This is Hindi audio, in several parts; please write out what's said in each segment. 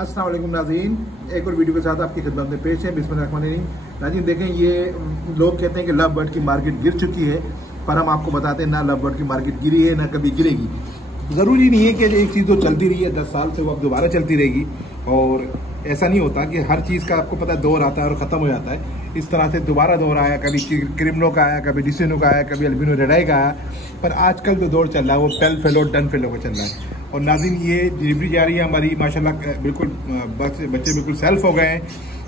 अस्सलाम वालेकुम नाज़रीन, एक और वीडियो के साथ आपकी खिदमत में पेश है। बिस्मिल्लाहिर्रहमानिर्रहीम। नाज़रीन देखें, ये लोग कहते हैं कि लव बर्ड की मार्केट गिर चुकी है, पर हम आपको बताते हैं ना लव बर्ड की मार्केट गिरी है ना कभी गिरेगी। ज़रूरी नहीं है कि एक चीज़ तो चलती रही है 10 साल से वो अब दोबारा चलती रहेगी, और ऐसा नहीं होता कि हर चीज़ का आपको पता है दौर आता है और ख़त्म हो जाता है। इस तरह से दोबारा दौर आया, कभी क्रिमिनो का आया, कभी डिसिनो का आया, कभी अल्बिनो रेडाई का आया, पर आजकल जो दौर चल रहा है वो पेल फेलो डन फेलो का चल रहा है। और नाज़रीन ये डिलीवरी जा रही है हमारी, माशाल्लाह बिल्कुल बच्चे बिल्कुल सेल्फ हो गए हैं।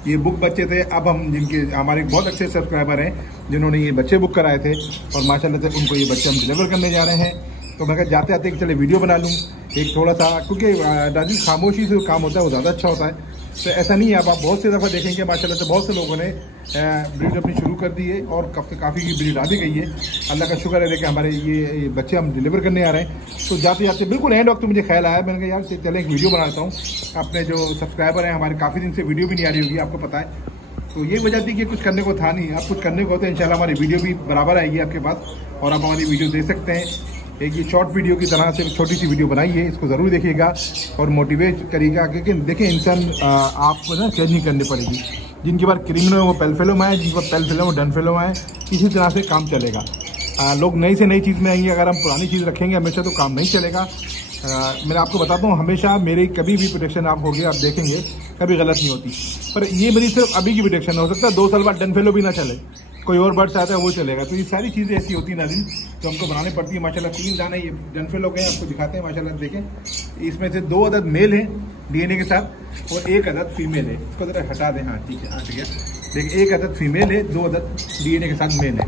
ये बुक बच्चे थे, अब हम जिनके हमारे बहुत अच्छे सब्सक्राइबर हैं जिन्होंने ये बच्चे बुक कराए थे, और माशाल्लाह से उनको ये बच्चे हम डिलीवर करने जा रहे हैं। तो मैं जाते आते चले वीडियो बना लूँ एक थोड़ा सा, क्योंकि नाज़रीन खामोशी से काम होता है वो ज़्यादा अच्छा होता है। तो ऐसा नहीं है, अब आप बहुत सी दफ़ा देखेंगे माशाल्लाह से बहुत से लोगों ने ब्रीड अपनी शुरू कर दी है और काफ़ी की ब्रीड आ भी गई है। अल्लाह का शुक्र है। लेकिन हमारे ये बच्चे हम डिलीवर करने आ रहे हैं। तो जाते जाते बिल्कुल एंड वक्त मुझे ख्याल आया, मैंने कहा यार चले एक वीडियो बनाता हूँ। अपने जो सब्सक्राइबर हैं हमारे, काफ़ी दिन से वीडियो भी नहीं आ रही होगी, आपको पता है। तो ये वजह थी कि कुछ करने को था नहीं, अब कुछ करने को होता है। इंशाल्लाह हमारी वीडियो भी बराबर आएगी आपके पास, और आप हमारी वीडियो देख सकते हैं। एक ये शॉर्ट वीडियो की तरह से छोटी सी वीडियो बनाई है, इसको ज़रूर देखिएगा और मोटिवेट करिएगा। क्योंकि देखें, इंसान आपको ना चेंज नहीं करनी पड़ेगी। जिनके पास क्रिमिनो है वो पेल फेलो में है, जिनके पास पेल फेलो वो डन फेलो में है। इसी तरह से काम चलेगा। लोग नई से नई चीज़ में आएंगे, अगर हम पुरानी चीज़ रखेंगे हमेशा तो काम नहीं चलेगा। मैं आपको बताता हूँ, हमेशा मेरी कभी भी प्रोडक्शन आप होगी, आप देखेंगे कभी गलत नहीं होती। पर ये मेरी सिर्फ अभी की प्रोडक्शन हो सकता है 2 साल बाद डन फेलो भी ना चले, कोई और बर्ड्स आता है वो चलेगा। तो ये सारी चीज़ें ऐसी होती है नाज़रीन, तो हमको बनानी पड़ती है। माशाल्लाह 3 दाने ये डन फेलो के हैं, आपको दिखाते हैं। माशाल्लाह देखें, इसमें से 2 अदद मेल हैं डीएनए के साथ और 1 अदद फीमेल है। इसको जरा हटा दें। हाँ ठीक है, हट गया। देखिए 1 अदद फीमेल है, 2 अदद डीएनए के साथ मेल है।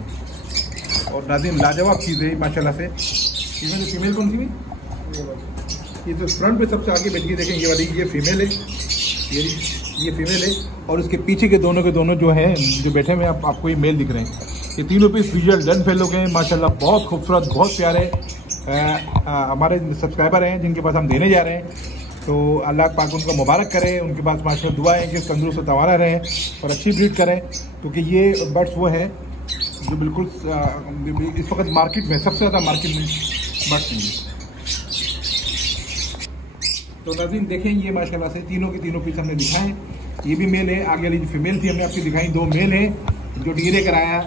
और नाज़रीन लाजवाब चीज़ है माशाल्लाह से। इसमें जो फीमेल कौन सी भी, ये तो फ्रंट पे सबसे आगे बैठ के देखें, ये वाली ये फीमेल है, ये फीमेल है। और उसके पीछे के दोनों जो हैं जो बैठे हुए हैं, आपको ये मेल दिख रहे हैं। ये तीनों पीस विजुअल डन फेलो के हैं माशाल्लाह, बहुत खूबसूरत, बहुत प्यारे हमारे सब्सक्राइबर हैं जिनके पास हम देने जा रहे हैं। तो अल्लाह पाक उनको मुबारक करे, उनके पास माशाल्लाह दुआ है कि तंदुरुस्त तवाना रहें और अच्छी ब्रीड करें। क्योंकि ये बर्ड्स वो हैं जो बिल्कुल इस वक्त मार्केट में सबसे ज़्यादा मार्केट में बर्ड्स हैं। तो नाज़रीन देखें, ये माशाल्लाह से तीनों के तीनों पीस हमने दिखाए। ये भी मेल है। आगे वाली जो फीमेल थी हमने आपकी दिखाई, 2 मेल हैं। जो डीएनए कराया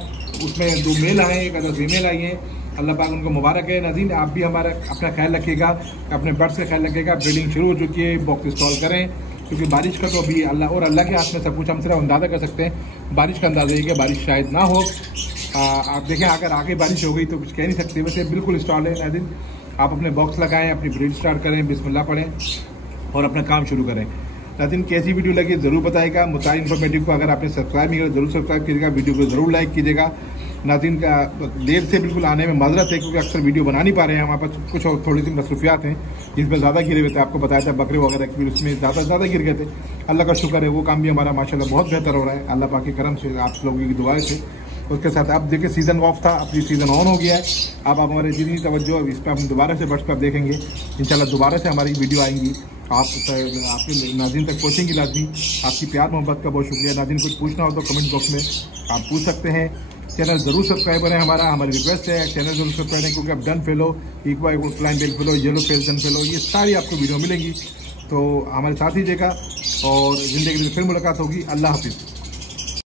उसमें 2 मेल आए, 1 अदद फीमेल आई है। अल्लाह पाक उनको मुबारक है। नाज़रीन आप भी हमारा अपना ख्याल रखिएगा, अपने बर्ड्स का ख्याल रखिएगा। ब्रीडिंग शुरू हो चुकी है, बॉक्स इंस्टॉल करें, क्योंकि बारिश का तो अभी अल्लाह के हाथ में सब कुछ। हम सिर्फ अंदाज़ा कर सकते हैं, बारिश का अंदाज़ा है कि बारिश शायद ना हो। आप देखें, अगर आगे बारिश हो गई तो कुछ कह नहीं सकते। वैसे बिल्कुल इंस्टॉल है नाज़रीन। आप अपने बॉक्स लगाएं, अपनी ब्रीड स्टार्ट करें, बिस्मिल्लाह पढ़ें और अपना काम शुरू करें। नाज़रीन कैसी वीडियो लगी ज़रूर बताइएगा। मुताबिक इन्फॉर्मेटिव को अगर आपने सब्सक्राइब नहीं किया जरूर सब्सक्राइब कीजिएगा, वीडियो को ज़रूर लाइक कीजिएगा। नाज़रीन का देर से बिल्कुल आने में माजरत है, क्योंकि अक्सर वीडियो बना नहीं पा रहे हैं। हमारे पास कुछ और थोड़ी सी मसरूफियात हैं जिसमें ज़्यादा गिरे हुए थे। आपको बताया था बकरे वगैरह की, उसमें ज़्यादा गिर गए थे। अल्लाह का शुक्र है, वो काम भी हमारा माशाल्लाह बहुत बेहतर हो रहा है, अल्लाह पाक के करम से, आप लोगों की दुआएं से। उसके साथ आप देखिए, सीज़न ऑफ था, अब सीज़न ऑन हो गया है। अब आप हमारे जितनी तवज्जो इस पर हम दोबारा से बर्ड्स पर देखेंगे इंशाल्लाह, दोबारा से हमारी वीडियो आएंगी, आपके नाज़रीन तक पहुँचेंगी लाजमी। आपकी प्यार मोहब्बत का बहुत शुक्रिया। नाज़रीन कुछ पूछना हो तो कमेंट बॉक्स में आप पूछ सकते हैं। चैनल ज़रूर सब्सक्राइब करें, हमारी रिक्वेस्ट है चैनल ज़रूर सब्सक्राइब करें, क्योंकि अब डन फेलो, इक्वा फ्लाइंग बेल फेलो, येलो फेल डन फेलो, ये सारी आपको वीडियो मिलेंगी। तो हमारे साथ ही देखा, और ज़िंदगी में फिर मुलाकात होगी। अल्लाह हाफिज़।